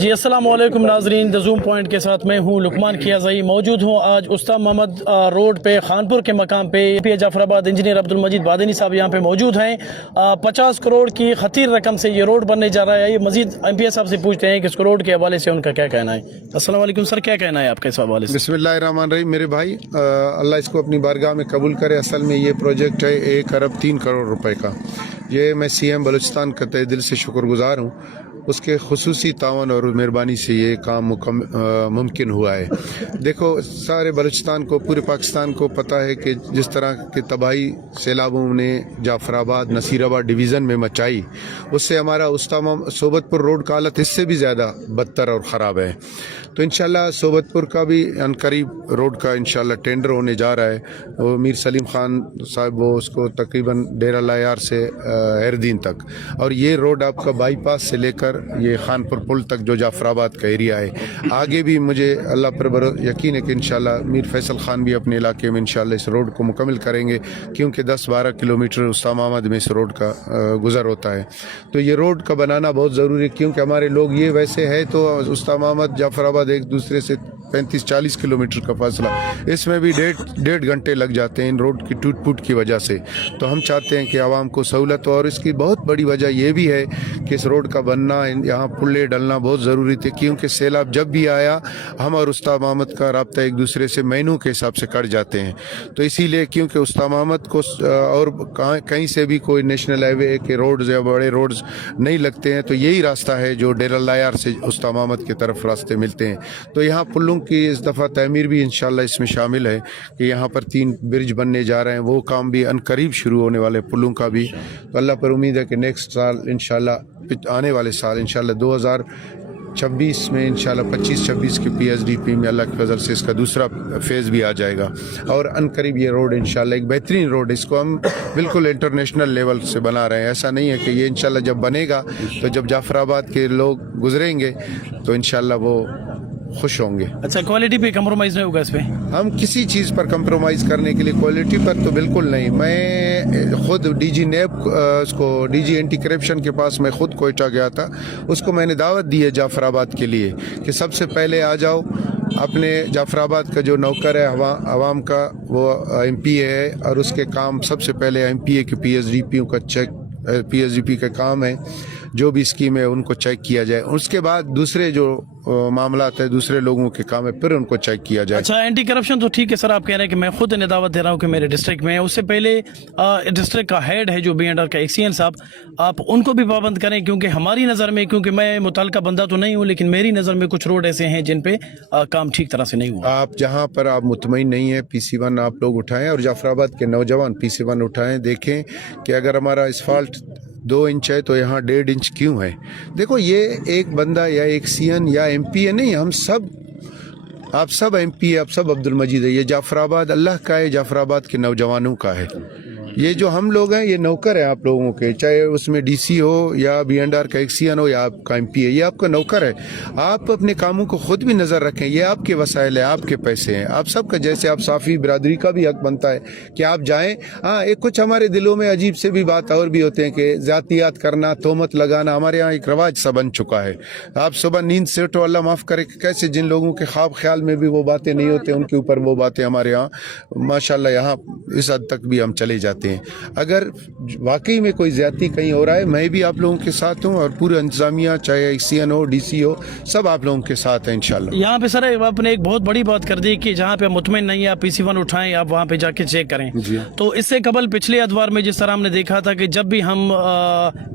जी अस्सलाम वालेकुम नाजरीन, द जूम पॉइंट के साथ मैं हूँ लुकमान कियाज़ई। मौजूद हूँ आज उस्ताद मोहम्मद रोड पे खानपुर के मकाम पे। पी जाफराबाद इंजीनियर अब्दुल मजीद बादनी साहब यहाँ पे मौजूद हैं। 50 करोड़ की खतीर रकम से ये रोड बनने जा रहा है। ये मजीद MPA साहब से पूछते हैं कि इस रोड के हवाले से उनका क्या कहना है। अस्सलाम वालेकुम सर, क्या कहना है आपका इस हवाले से? बिस्मिल्लाहिर्रहमानिर्रहीम। मेरे भाई, अल्लाह इसको अपनी बारगाह में कबूल करे। असल में ये प्रोजेक्ट है 1 अरब 3 करोड़ रुपए का। ये मैं CM बलूचिस्तान का तहे दिल से शुक्रगुजार हूँ। उसके खुसूसी तावन और मेहरबानी से ये काम मुमकिन हुआ है। देखो, सारे बलूचिस्तान को, पूरे पाकिस्तान को पता है कि जिस तरह के तबाही सैलाबों ने जाफराबाद नसीराबाद डिवीज़न में मचाई, उससे हमारा सोबतपुर रोड का हालत इससे भी ज़्यादा बदतर और ख़राब है। तो इंशाल्लाह सोबतपुर का भी अनकरीब रोड का इंशाल्लाह टेंडर होने जा रहा है। वो मीर सलीम खान साहब, वो उसको तकरीबन डेरा लायार से एरदीन तक, और ये रोड आपका बाईपास से लेकर ये खानपुर पुल तक जो जाफराबाद का एरिया है, आगे भी मुझे अल्लाह पर यकीन है कि इंशाल्लाह मीर फैसल खान भी अपने इलाके में इंशाल्लाह इस रोड को मुकम्मल करेंगे, क्योंकि 10-12 किलोमीटर उस्ताद मोहम्मद में इस रोड का गुज़र होता है। तो ये रोड का बनाना बहुत ज़रूरी है, क्योंकि हमारे लोग ये वैसे है तो उस्ताद मोहम्मद जाफराबाद एक दूसरे से 35-40 किलोमीटर का फासला, इसमें भी डेढ़ घंटे लग जाते हैं इन रोड की टूट फूट की वजह से। तो हम चाहते हैं कि आवाम को सहूलत हो, और इसकी बहुत बड़ी वजह यह भी है कि इस रोड का बनना, यहाँ पुल्ले डलना बहुत ज़रूरी थे, क्योंकि सैलाब जब भी आया हम और उस्ताद मोहम्मद का रब्ता एक दूसरे से महीनों के हिसाब से कट जाते हैं। तो इसीलिए, क्योंकि उस्ताद मोहम्मद को और कहीं से भी कोई नेशनल हाईवे के रोड्स या बड़े रोड्स नहीं लगते हैं, तो यही रास्ता है जो डेरा लायार से उस्ताद मोहम्मद की तरफ रास्ते मिलते हैं। तो यहाँ पुलों की इस दफ़ा तमीर भी इंशाल्लाह इसमें शामिल है कि यहाँ पर 3 ब्रिज बनने जा रहे हैं, वो काम भी अनकरीब शुरू होने वाले पुलों का भी। तो अल्लाह पर उम्मीद है कि नेक्स्ट साल इंशाल्लाह, आने वाले साल इंशाल्लाह 2026 में इंशाल्लाह 25-26 की PSDP में अल्लाह के फजल से इसका दूसरा फेज़ भी आ जाएगा, और अनकरीब ये रोड इंशाल्लाह एक बेहतरीन रोड, इसको हम बिल्कुल इंटरनेशनल लेवल से बना रहे हैं। ऐसा नहीं है कि ये इंशाल्लाह जब बनेगा तो जब जाफराबाद के लोग गुजरेंगे तो इंशाल्लाह वो खुश होंगे। अच्छा, क्वालिटी पे कंप्रोमाइज़ नहीं होगा इस पर? हम किसी चीज़ पर कंप्रोमाइज़ करने के लिए, क्वालिटी पर तो बिल्कुल नहीं। मैं खुद DG NAB उसको DG एंटी करप्शन के पास मैं खुद कोयटा गया था, उसको मैंने दावत दी है जाफराबाद के लिए कि सबसे पहले आ जाओ। अपने जाफराबाद का जो नौकर है आवाम का, वो MPA है, और उसके काम सबसे पहले MPA के PSDP का चेक, PSDP का काम है, जो भी स्कीम है उनको चेक किया जाए। उसके बाद दूसरे जो मामला है दूसरे लोगों के काम है, फिर उनको चेक किया जाए। अच्छा, एंटी करप्शन तो ठीक है सर, आप कह रहे हैं कि मैं खुद इन्हें दावत दे रहा हूँ कि मेरे डिस्ट्रिक्ट में, उससे पहले डिस्ट्रिक्ट का हेड है जो B&R का एक्सीएन साहब, आप उनको भी पाबंद करें, क्योंकि हमारी नज़र में, क्योंकि मैं मुतल्लिका बंदा तो नहीं हूँ, लेकिन मेरी नज़र में कुछ रोड ऐसे हैं जिन पे काम ठीक तरह से नहीं हुआ। आप जहाँ पर आप मुतमईन नहीं है, PC1 आप लोग उठाएं, और जाफराबाद के नौजवान PC1 उठाएं, देखें कि अगर हमारा इस्फाल्ट 2 इंच है तो यहाँ 1.5 इंच क्यों है। देखो, ये एक बंदा या एक CN या MPA नहीं, हम सब, आप सब MPA, आप सब अब्दुल मजीद है। ये जाफराबाद अल्लाह का है, जाफराबाद के नौजवानों का है। ये जो हम लोग हैं, ये नौकर हैं आप लोगों के, चाहे उसमें DC हो या B&R का एक CN हो या आपका MPA, ये आपका नौकर है। आप अपने कामों को खुद भी नज़र रखें, ये आपके वसाइल है, आपके पैसे हैं, आप सबका। जैसे आप साफ़ी बिरादरी का भी हक बनता है कि आप जाएं। हाँ, एक कुछ हमारे दिलों में अजीब से भी बात और भी होते हैं कि ज़ातियात करना, तोहमत लगाना हमारे यहाँ एक रवाज सा बन चुका है। आप सुबह नींद से उठो, अल्लाह माफ़ करे, कैसे जिन लोगों के ख्वाब ख्याल में भी वो बातें नहीं होते, उनके ऊपर वो बातें हमारे यहाँ माशाल्लाह यहाँ इस हद तक भी हम चले जाते हैं। अगर वाकई में कोई ज्यादती कहीं हो रहा है, मैं भी आप लोगों के साथ हूँ, और पूरे इंतजामिया, चाहे CN हो, DC हो, सब आप लोगों के साथ हैं इंशाल्लाह। यहाँ पे सर आपने एक बहुत बड़ी बात कर दी कि जहाँ पे मुतमईन नहीं है आप PC1 उठाएं, आप वहाँ पे जाके चेक करें। तो इससे कबल पिछले अदवार में जिस तरह हमने देखा था कि जब भी हम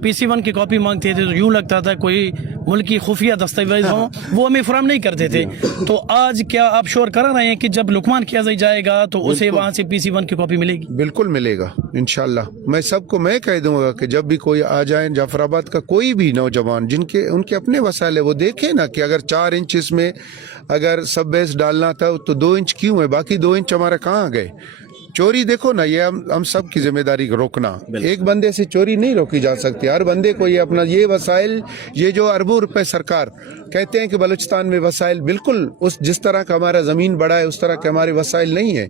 PC1 की कॉपी मांगते थे तो यूँ लगता था कोई मुल्की खुफिया दस्तावेज हो, वो हमें फराहम नहीं करते थे। तो आज क्या आप श्योर करा रहे हैं कि जब लुकमान कियाज़ई जाएगा तो उसे वहाँ से PC1 की कॉपी मिलेगी? बिल्कुल मिलेगा इंशाल्लाह। मैं सबको मैं कह दूंगा कि जब भी कोई आ जाए जाफराबाद का, कोई भी नौजवान जिनके उनके अपने वसाइल है, वो देखे ना कि अगर 4 इंच इसमें अगर सब बेस डालना था तो 2 इंच क्यों है, बाकी 2 इंच हमारा कहाँ गए। चोरी देखो ना, ये हम सब की जिम्मेदारी रोकना। एक बंदे से चोरी नहीं रोकी जा सकती, हर बंदे को ये अपना ये वसाइल, ये जो अरबों रुपए सरकार कहते हैं कि बलूचिस्तान में वसाइल, बिल्कुल उस जिस तरह का हमारा ज़मीन बड़ा है उस तरह के हमारे वसाइल नहीं है।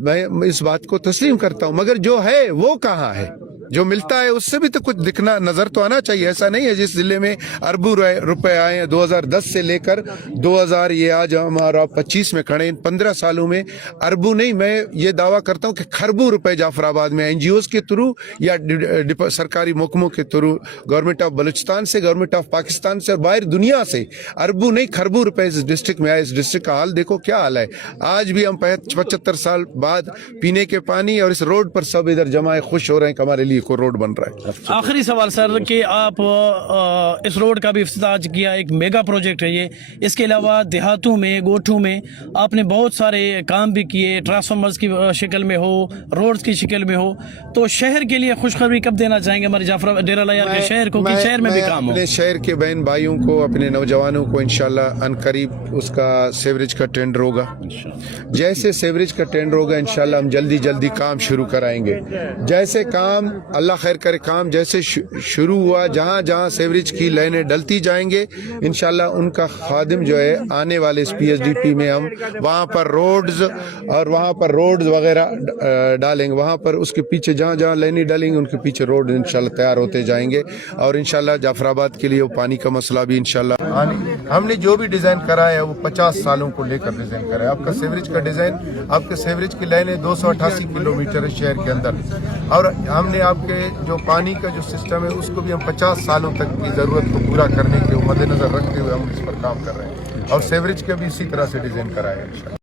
मैं इस बात को तस्लीम करता हूँ, मगर जो है वो कहाँ है, जो मिलता है उससे भी तो कुछ दिखना नजर तो आना चाहिए। ऐसा नहीं है जिस जिले में अरबों रुपए आए हैं 2010 से लेकर 2000 ये आज हमारा 25 में खड़े, इन 15 सालों में अरबों नहीं, मैं ये दावा करता हूँ कि खरबों रुपए जाफराबाद में एनजीओ के थ्रू या सरकारी महकमों के थ्रू, गवर्नमेंट ऑफ बलूचिस्तान से, गवर्नमेंट ऑफ पाकिस्तान से और बाहर दुनिया से अरबों नहीं खरबों रुपए इस डिस्ट्रिक्ट में आए। इस डिस्ट्रिक्ट का हाल देखो क्या हाल है। आज भी हम 75 साल बाद पीने के पानी और इस रोड पर सब इधर जमाए खुश हो रहे हैं कि हमारे लिए को रोड बन रहा है। आखिरी सवाल सर कि आप इस रोड का भी इफ्तिताह किया, एक मेगा प्रोजेक्ट है ये, इसके अलावा देहातों में, गोठों में आपने बहुत सारे काम भी किए, ट्रांसफार्मर्स की शक्ल में हो, रोड्स की शक्ल में हो, तो शहर के लिए खुशखबरी कब देना चाहेंगे हमारे जाफरा डेरा लायार के शहर को कि शहर में भी काम हो? अपने शहर के बहन भाइयों को, अपने नौजवानों को इंशाल्लाह अनकरीब उसका सेवरेज का टेंडर होगा। जैसे सेवरेज का टेंडर होगा इंशाल्लाह हम जल्दी काम शुरू कराएंगे। जैसे काम अल्लाह खैर करे, काम जैसे शुरू हुआ, जहाँ जहाँ सेवरेज की लाइनें डलती जाएंगे इंशाल्लाह उनका खादिम जो है आने वाले इस PSDP में हम वहाँ पर रोड्स और वहाँ पर रोड्स वगैरह डालेंगे। वहाँ पर उसके पीछे जहाँ जहाँ लाइनें डालेंगे उनके पीछे रोड इंशाल्लाह तैयार होते जाएंगे। और इंशाल्लाह जाफराबाद के लिए वो पानी का मसला भी इंशाल्लाह हमने जो भी डिज़ाइन करा है वो 50 सालों को लेकर डिज़ाइन करा है। आपका सेवरेज का डिज़ाइन, आपके सेवरेज की लाइनें 288 किलोमीटर है शहर के अंदर, और हमने आपके जो पानी का जो सिस्टम है उसको भी हम 50 सालों तक की ज़रूरत को पूरा करने के मद्देनज़र रखते हुए हम इस पर काम कर रहे हैं। और सेवरेज का भी इसी तरह से डिज़ाइन करा है इंशाल्लाह।